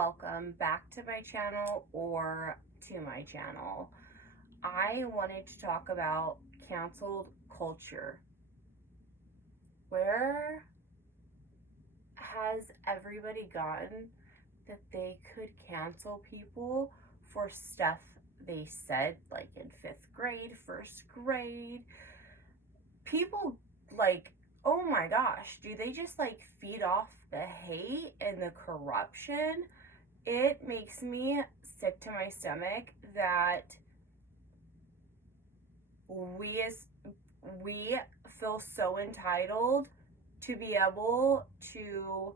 welcome back to my channel or to my channel. I wanted to talk about canceled culture. Where has everybody gotten that they could cancel people for stuff they said, like in 5th grade, 1st grade? People, like, oh my gosh, do they just like feed off the hate and the corruption? It makes me sick to my stomach that we feel so entitled to be able to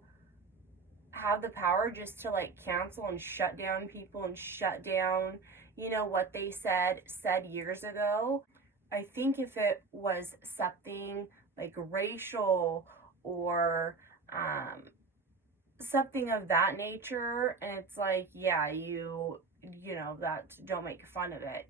have the power just to like cancel and shut down people and shut down, what they said years ago. I think if it was something like racial or something of that nature, and it's like, yeah, that, don't make fun of it.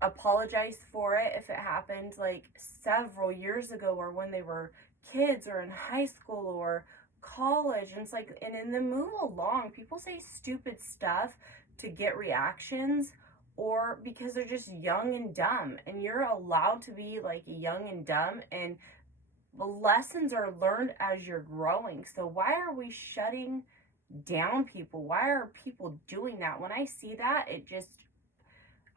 Apologize for it if it happened like several years ago, or when they were kids or in high school or college. And it's like, and in the move along, people say stupid stuff to get reactions, or because they're just young and dumb, and you're allowed to be like young and dumb, and the lessons are learned as you're growing. So why are we shutting down people? Why are people doing that? When I see that, it just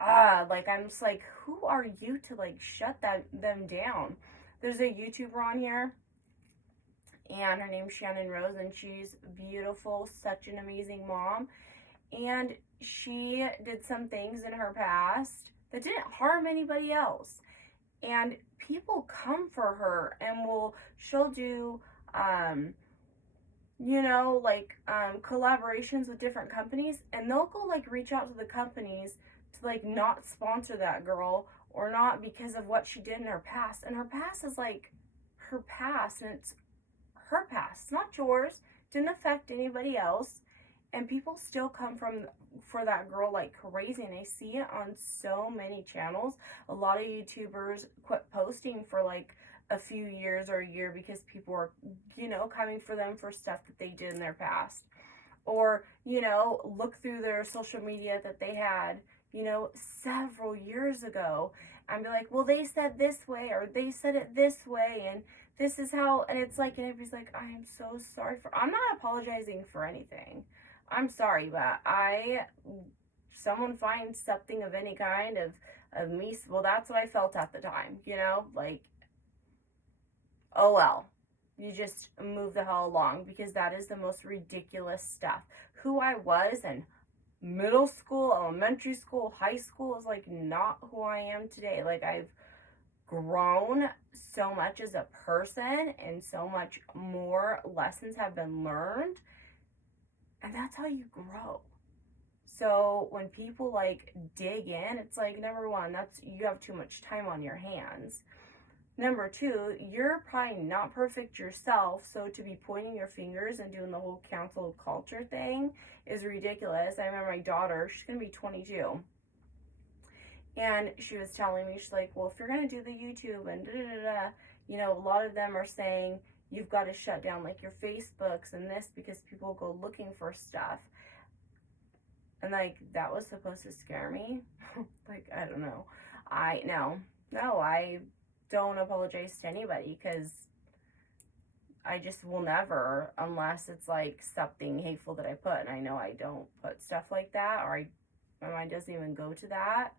like, I'm just like, who are you to like shut them down? There's a YouTuber on here, and her name's Shannon Rose, and she's beautiful, such an amazing mom. And she did some things in her past that didn't harm anybody else. And people come for her, and she'll do, collaborations with different companies, and they'll go like reach out to the companies to like not sponsor that girl, or not, because of what she did in her past. And her past is like her past, and it's her past, not yours. Didn't affect anybody else. And people still come for that girl like crazy, and I see it on so many channels. A lot of YouTubers quit posting for like a few years or a year because people are, coming for them for stuff that they did in their past. Or, look through their social media that they had, several years ago, and be like, well, they said this way, or they said it this way, and this is how, and it's like, and everybody's like, I am so sorry I'm not apologizing for anything. I'm sorry, but someone finds something of any kind of me, well, that's what I felt at the time, like, oh well, you just move the hell along, because that is the most ridiculous stuff. Who I was in middle school, elementary school, high school is like not who I am today. Like, I've grown so much as a person, and so much more lessons have been learned, and that's how you grow. So when people like dig in, it's like, number one, you have too much time on your hands. Number two, you're probably not perfect yourself, so to be pointing your fingers and doing the whole cancel culture thing is ridiculous. I remember my daughter, she's gonna be 22, and she was telling me, she's like, well, if you're gonna do the YouTube and a lot of them are saying you've got to shut down like your Facebooks and this, because people go looking for stuff. And like, that was supposed to scare me. Like, I don't know. I don't apologize to anybody, because I just will never, unless it's like something hateful that I put, and I know I don't put stuff like that, or my mind doesn't even go to that.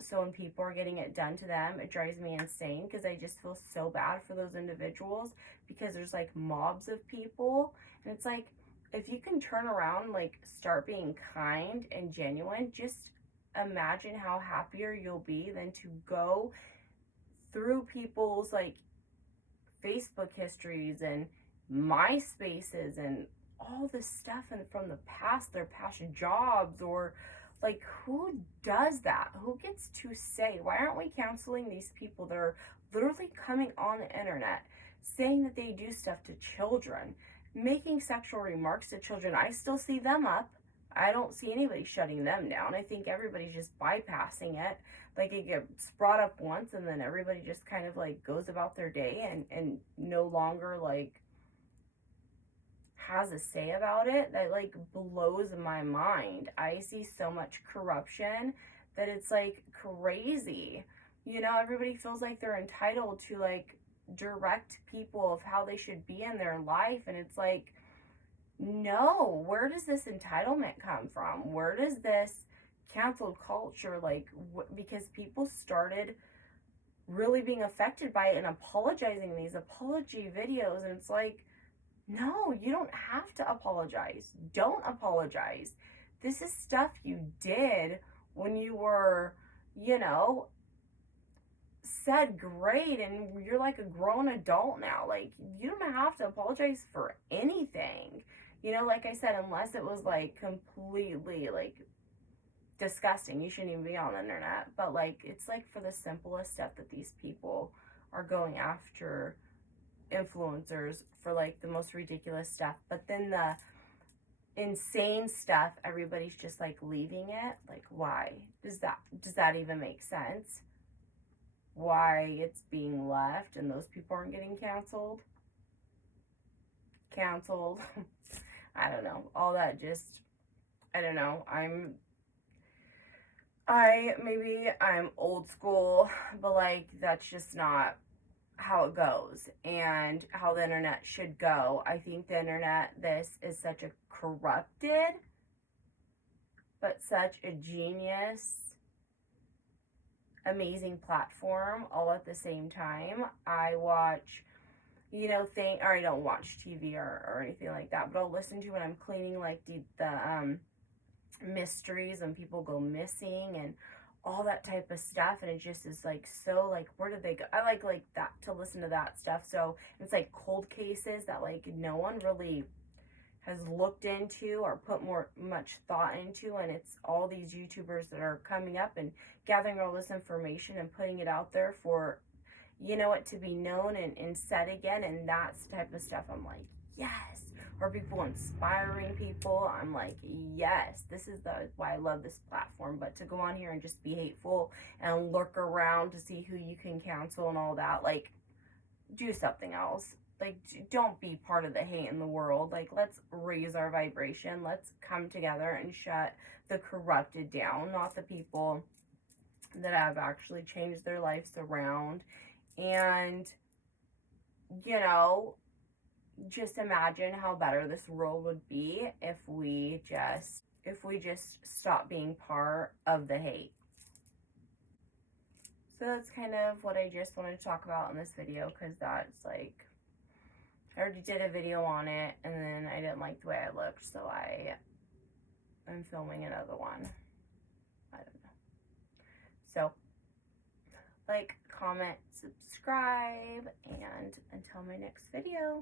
So when people are getting it done to them, it drives me insane, because I just feel so bad for those individuals, because there's like mobs of people, and it's like, if you can turn around, like start being kind and genuine, just imagine how happier you'll be than to go through people's like Facebook histories and MySpaces and all this stuff, and from the past, their past jobs, or like, who does that? Who gets to say? Why aren't we counseling these people that are literally coming on the internet saying that they do stuff to children, making sexual remarks to children? I still see them up. I don't see anybody shutting them down. I think everybody's just bypassing it. Like, it gets brought up once, and then everybody just kind of like goes about their day, and no longer like has a say about it that like blows my mind. I see so much corruption that it's like crazy. You know, everybody feels like they're entitled to like direct people of how they should be in their life, and it's like, no, where does this entitlement come from? Where does this canceled culture, like, because people started really being affected by it and apologizing in these apology videos, and it's like, no, you don't have to apologize. Don't apologize. This is stuff you did when you were, you know, said grade, and you're like a grown adult now. Like, you don't have to apologize for anything. You know, like I said, unless it was like completely like disgusting, you shouldn't even be on the internet. But like, it's like for the simplest stuff that these people are going after influencers for, like the most ridiculous stuff. But then the insane stuff, everybody's just like leaving it. Like, why does that even make sense? Why it's being left and those people aren't getting canceled? I don't know. All that just, I don't know. Maybe I'm old school, but like, that's just not how it goes and how the internet should go. I think the internet, this is such a corrupted, but such a genius, amazing platform all at the same time. I watch, you know, or I don't watch TV or anything like that, but I'll listen to when I'm cleaning, like the mysteries when people go missing and all that type of stuff, and it just is like, so like, where did they go? I like that, to listen to that stuff. So it's like cold cases that like no one really has looked into or put much thought into, and it's all these YouTubers that are coming up and gathering all this information and putting it out there for, you know, it to be known and said again. And that's the type of stuff I'm like, yes. Or people inspiring people, I'm like, yes, this is why I love this platform. But to go on here and just be hateful and lurk around to see who you can cancel and all that, like, do something else. Like, don't be part of the hate in the world. Like, let's raise our vibration. Let's come together and shut the corrupted down, not the people that have actually changed their lives around. And, you know, just imagine how better this world would be if we just stop being part of the hate. So that's kind of what I just wanted to talk about in this video, because that's like, I already did a video on it and then I didn't like the way I looked, so I'm filming another one. I don't know. So, like, comment, subscribe, and until my next video.